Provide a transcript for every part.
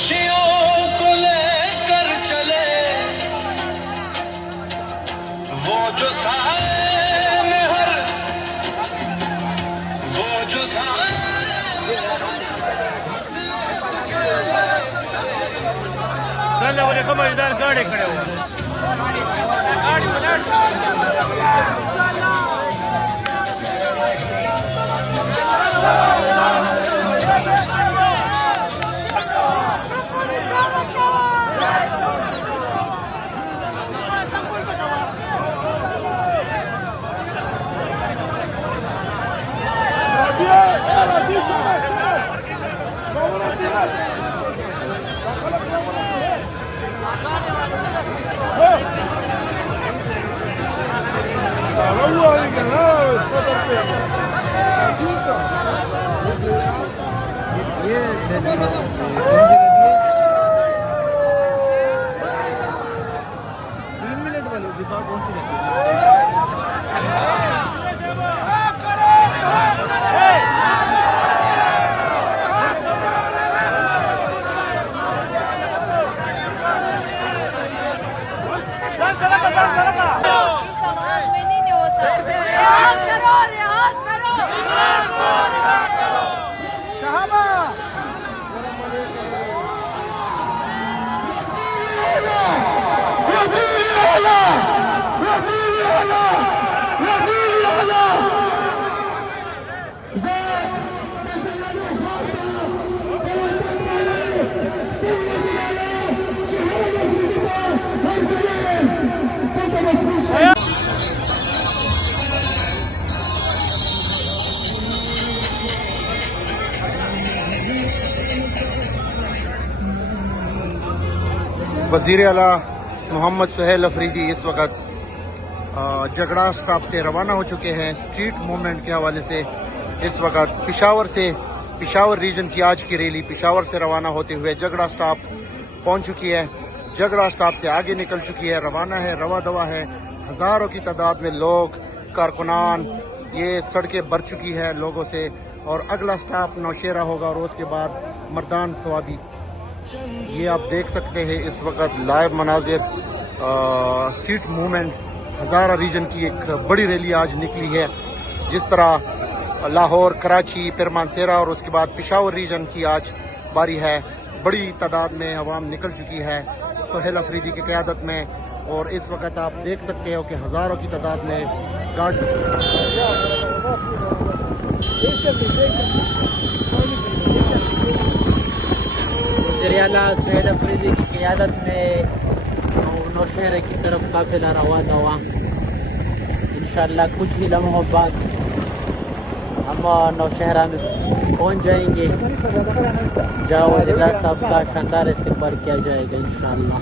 खुशियों को लेकर चले वो जो साए में हर वो जो साए चल बोले समझदार गाड़ी खड़े हो गाड़ी वज़ीर आला मोहम्मद सुहेल अफरीदी इस वक्त जगड़ा स्टॉप से रवाना हो चुके हैं। स्ट्रीट मूवमेंट के हवाले से इस वक्त पिशावर रीजन की आज की रैली पिशावर से रवाना होते हुए जगड़ा स्टॉप पहुंच चुकी है। जगड़ा स्टॉप से आगे निकल चुकी है, रवाना है, रवा दवा है। हज़ारों की तादाद में लोग, कारकुनान, ये सड़कें भर चुकी है लोगों से। और अगला स्टॉप नौशेरा होगा और उसके बाद मर्दान सवाबी। ये आप देख सकते हैं इस वक्त लाइव मनाजिर। स्ट्रीट मूवमेंट हज़ारा रीजन की एक बड़ी रैली आज निकली है। जिस तरह लाहौर, कराची, फिर मानसेरा और उसके बाद पिशावर रीजन की आज बारी है। बड़ी तादाद में अवाम निकल चुकी है सुहेल अफरीदी की क़यादत में। और इस वक्त आप देख सकते हो कि हज़ारों की तादाद में गाड़ी सुहेल अफरीदी की क़यादत में नौशहरा की तरफ काफिला रवाना हुआ। इंशाअल्लाह कुछ ही लम्हों बाद हम नौशहरा में पहुंच जाएंगे, जहाँ वज़ीर साहब का शानदार इस्तकबाल किया जाएगा इंशाअल्लाह।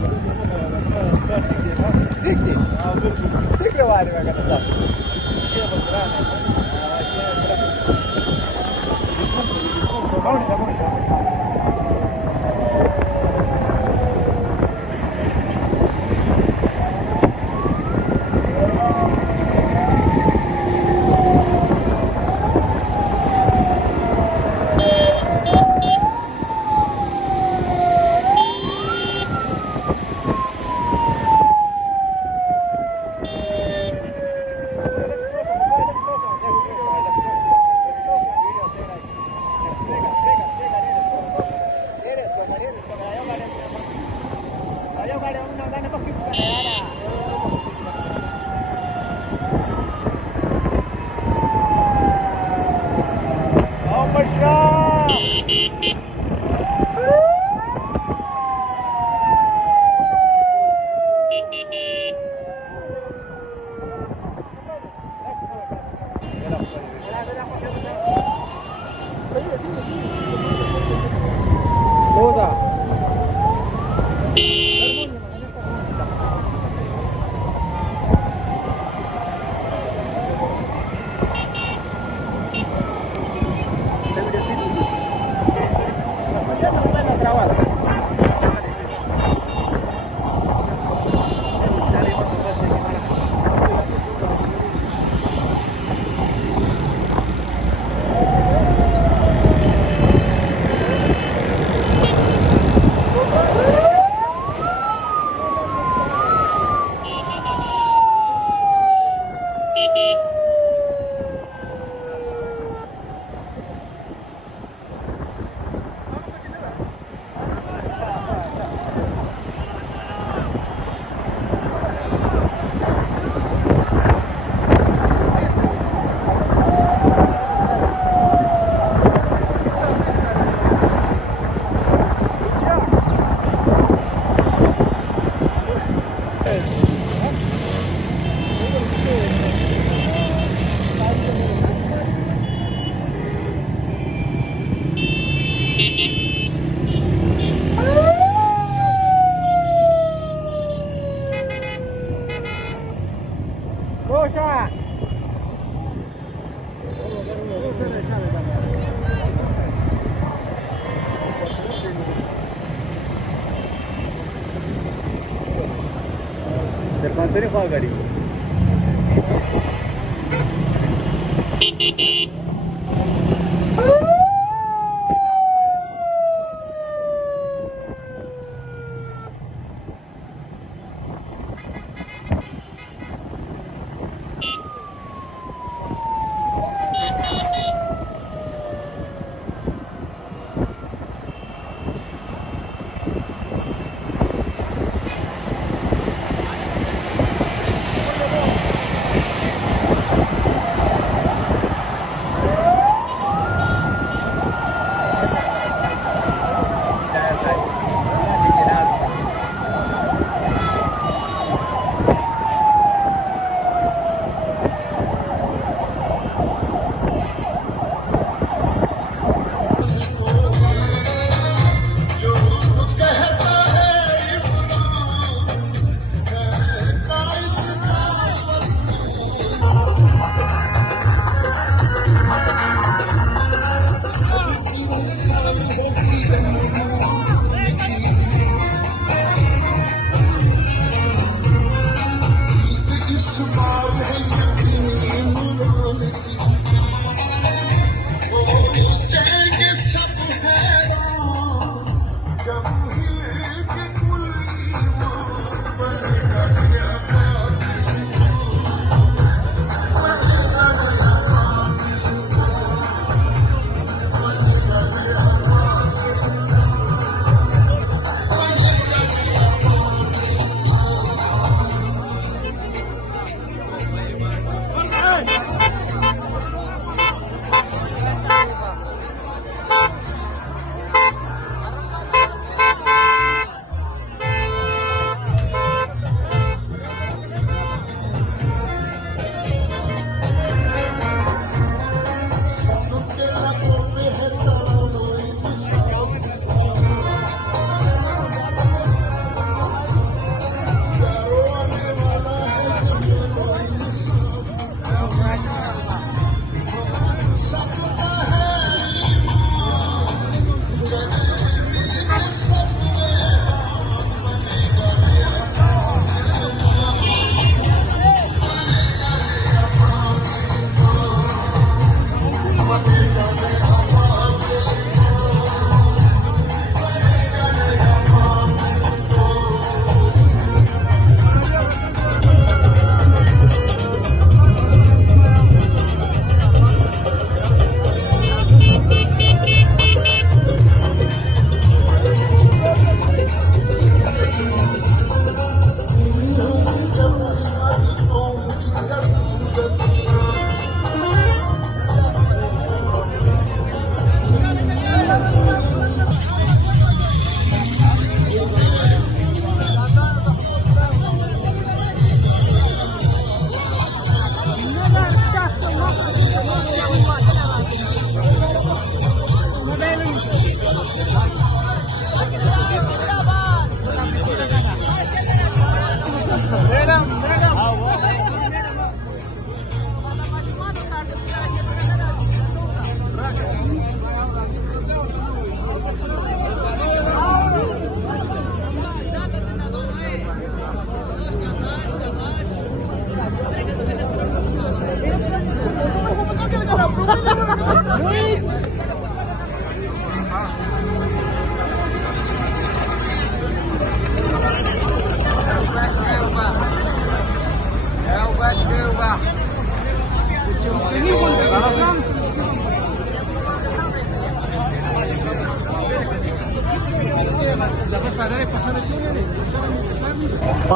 बांसुरी खा गाड़ी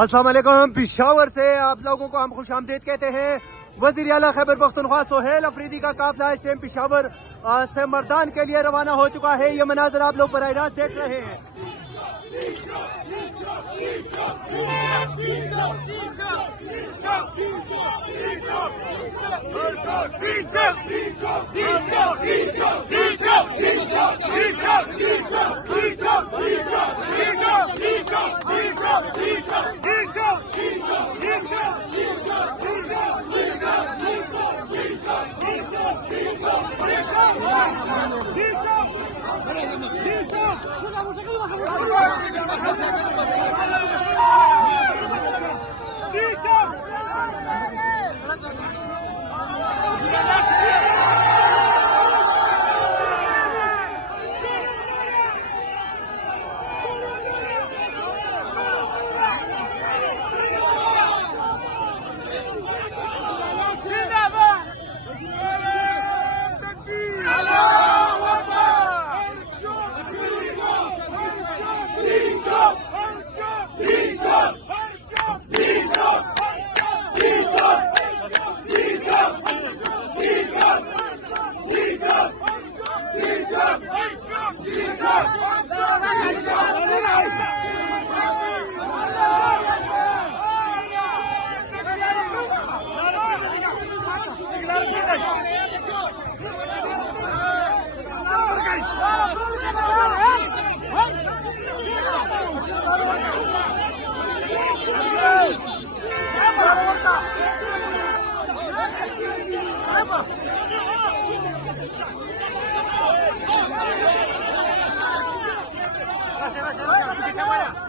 अस्सलाम वालेकुम। पिशावर से आप लोगों को हम खुशामदीद कहते हैं। वज़ीर आला खैबर पख्तूनख्वा सोहेल अफरीदी का काफिला इस टाइम पिशावर से मर्दान के लिए रवाना हो चुका है। ये मनाजर आप लोग बराह रास्त देख रहे हैं।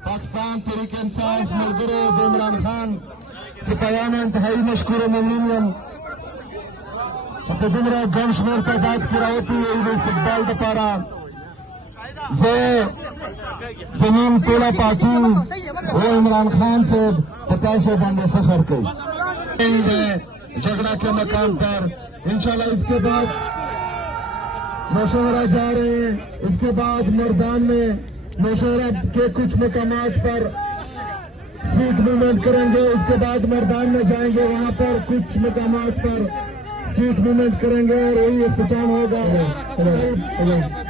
पाकिस्तान तहरीक इंसाफ मलगरो इमरान खान सिपाहियान इंतहाई मशकूर ममनून तदमरा गम शुमार तादाद की रावती इस्तकबाल दपारा जमीन तोला पार्टी वो इमरान खान से पताशे बांधे फखर की झगड़ा के मकाम पर इंशाल्लाह इसके बाद मशवरा जा रहे हैं। इसके बाद मैदान में मशवरा के कुछ मकामात पर स्ट्रीट मूवमेंट करेंगे। उसके बाद मैदान में जाएंगे, वहां पर कुछ मकामात पर स्ट्रीट मूवमेंट करेंगे और वही इख्तिताम होगा।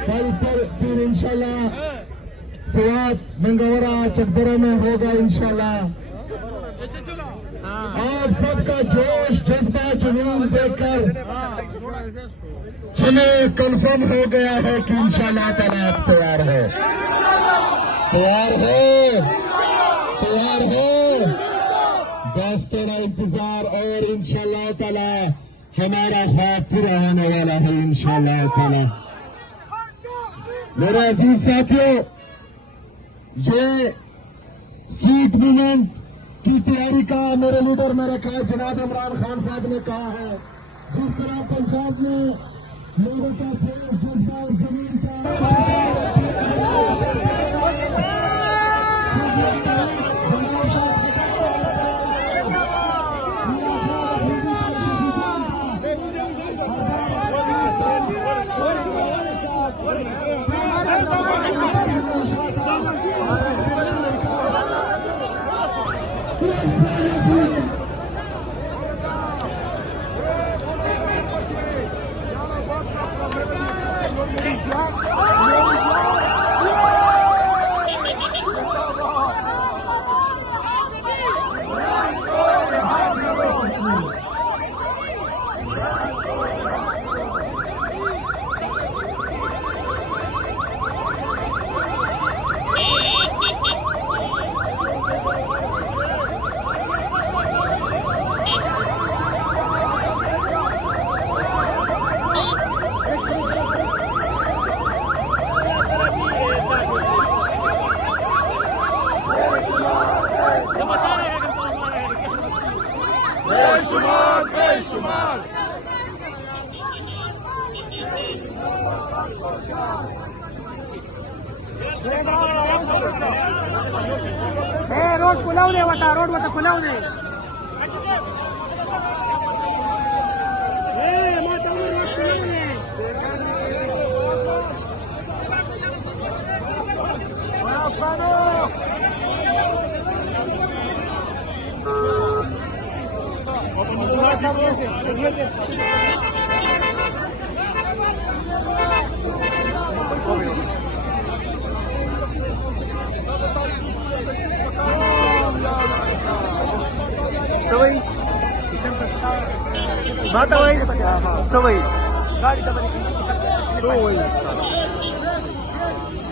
कल पर फिर इंशाल्लाह सवात मंगवरा चकदरा में होगा इंशाल्लाह। आप सबका जोश जज्बा जुनून देखकर हमें कंफर्म हो गया है कि इंशाल्लाह ताला आप तैयार है, तैयार हो बस थोड़ा इंतजार और इंशाल्लाह ताला हमारा ख्वाब पूरा होने वाला है इंशाल्लाह ताला। मेरे अजीज साथियों, ये स्ट्रीट मूवमेंट की तैयारी का मेरे लीडर मेरे कहा जनाब इमरान खान साहब ने कहा है। जिस तरह पंजाब में लोगों का देश जज्बा और जमीन का रोड खुलावणे वाटा रोड वाटा खुलावणे सवई बात भाई सवई गाड़ी सवई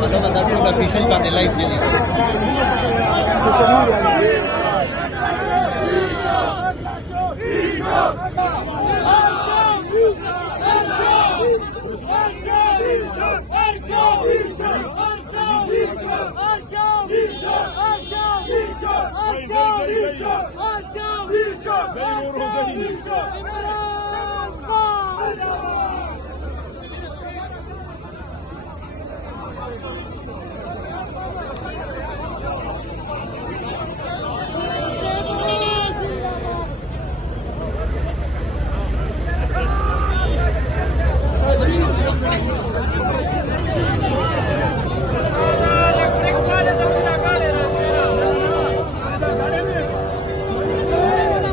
बता का पीछे का लाइव चली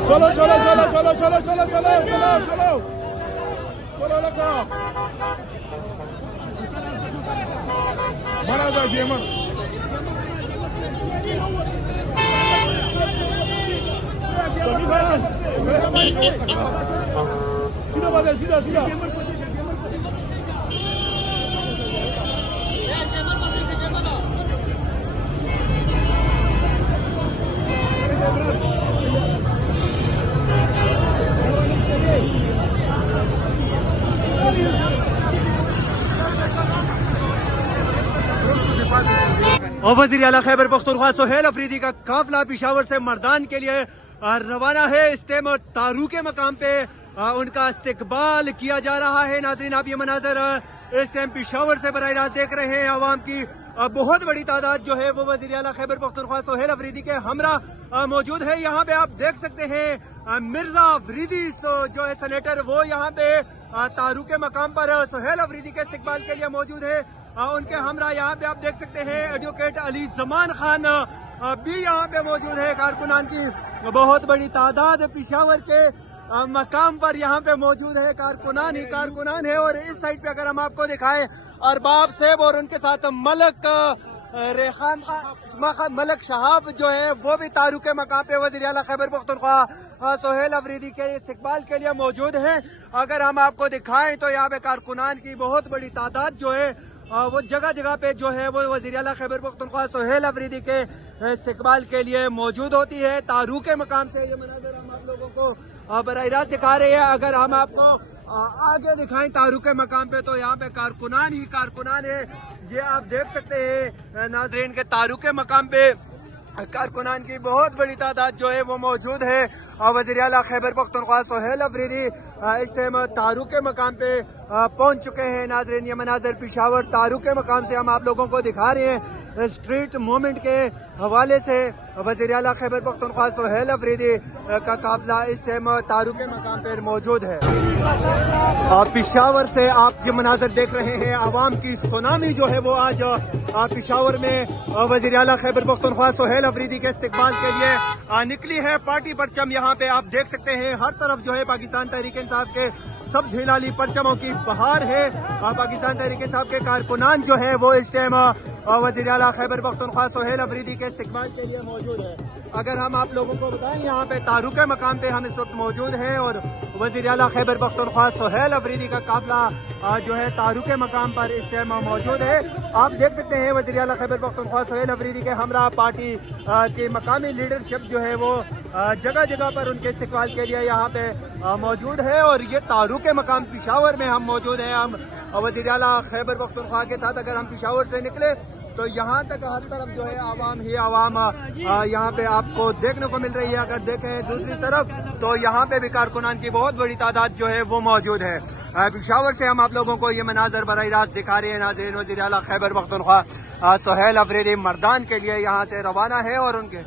चलो चलो चलो चलो चलो चलो चलो चलो चलो चलो लगा मरा जा गेमर सीधा बाजा सीधा सीधा और वज़ीर आला खैबर पख्तूनख्वा सुहेल अफरीदी का काफिला पेशावर से मर्दान के लिए रवाना है। इस टाइम तारू के मकाम पे उनका इस्तकबाल किया जा रहा है। नाज़रीन आप ये मनाजर इस टाइम पेशावर से बराह रास्त देख रहे हैं। आवाम की बहुत बड़ी तादाद जो है वो वज़ीर आला खैबर पख्तूनख्वा सुहेल अफरीदी के हमरा मौजूद है। यहाँ पे आप देख सकते हैं मिर्जा अफरीदी जो है सेनेटर वो यहाँ पे तारू के मकाम पर सुहेल अफरीदी के इस्तकबाल के लिए मौजूद है। उनके हमरा यहाँ पे आप देख सकते हैं एडवोकेट अली जमान खान भी यहाँ पे मौजूद है। कारकुनान की बहुत बड़ी तादाद पेशावर के मकाम पर यहाँ पे मौजूद है। कारकुनान ही कारकुनान है। और इस साइड पे अगर हम आपको दिखाएं अरबाब सेब और उनके साथ मलक रेखान मलक शहाब जो है वो भी तारू के मकाम पे वज़ीर आला खैबर पख्तूनख्वा सुहेल अफरीदी के इस्तकबाल के लिए मौजूद हैं। अगर हम आपको दिखाएं तो यहाँ पे कारकुनान की बहुत बड़ी तादाद जो है वो जगह जगह पे जो है वो वज़ीर आला खैबर पख्तूनख्वा सुहेल अफरीदी के इस्तकबाल के लिए मौजूद होती है। तारू के मकाम से ये मनाज़र हम आप लोगों को बराह रास्त दिखा रहे हैं। अगर हम आपको आगे दिखाएं तारुक मकाम पे तो यहाँ पे कारकुनान ही कारकुनान है। ये आप देख सकते हैं नाज़रीन के तारुक मकाम पे कारकुनान की बहुत बड़ी तादाद जो है वो मौजूद है। वज़ीर आला खैबर पख्तूनख्वा सुहेल अफरीदी इस टाइम तारुक के मकाम पे पहुंच चुके हैं। नाज़रीन ये मनाज़र पेशावर तारुक के मकाम से हम आप लोगों को दिखा रहे हैं। स्ट्रीट मूवमेंट के हवाले से वज़ीर आला खैबर पख्तूनख्वा सुहेल अफरीदी का काफिला इस टाइम तारुक के मकाम पर मौजूद है। पेशावर से आप ये मनाज़र देख रहे हैं, आवाम की सुनामी जो है वो आज पेशावर में वज़ीर आला खैबर पख्तूनख्वा सुहेल अफरीदी के इस्तकबाल के लिए निकली है। पार्टी परचम यहाँ पे आप देख सकते हैं, हर तरफ जो है पाकिस्तान तहरीक इंसाफ के सब झिलाली परचमों की बहार है। पाकिस्तान तहरीक इंसाफ के कारकुनान जो है वो इस टाइम वज़ीर आला खैबर पख्तूनख्वा सुहेल अफरीदी के इस्तकबाल के लिए मौजूद है। अगर हम आप लोगों को बताएं, यहाँ पे तारुक मकाम पे हम इस वक्त मौजूद हैं और वज़ीर आला खैबर पख्तूनख्वा सुहेल अफरीदी का काफिला जो है तारुक मकाम पर इस टाइम मौजूद है। आप देख सकते हैं वज़ीर आला खैबर पख्तूनख्वा सुहेल अफरीदी के हमरा पार्टी की मकामी लीडरशिप जो है वो जगह जगह पर उनके इस्तकबाल के लिए यहाँ पे मौजूद है। और ये तारुक मकाम पेशावर में हम मौजूद हैं। हम वज़ीर आला खैबर पख्तूनख्वा के साथ अगर हम पेशावर से निकले तो यहाँ तक हर तरफ जो है आवाम ही आवाम यहाँ पे आपको देखने को मिल रही है। अगर देखें दूसरी तरफ तो यहाँ पे भी कारकुनान की बहुत बड़ी तादाद जो है वो मौजूद है। पेशावर से हम आप लोगों को ये मनाजर बराह रास्त दिखा रहे हैं। नाज़रीन वज़ीर आला खैबर पख्तूनख्वा सुहेल अफरीदी मर्दान के लिए यहाँ से रवाना है और उनके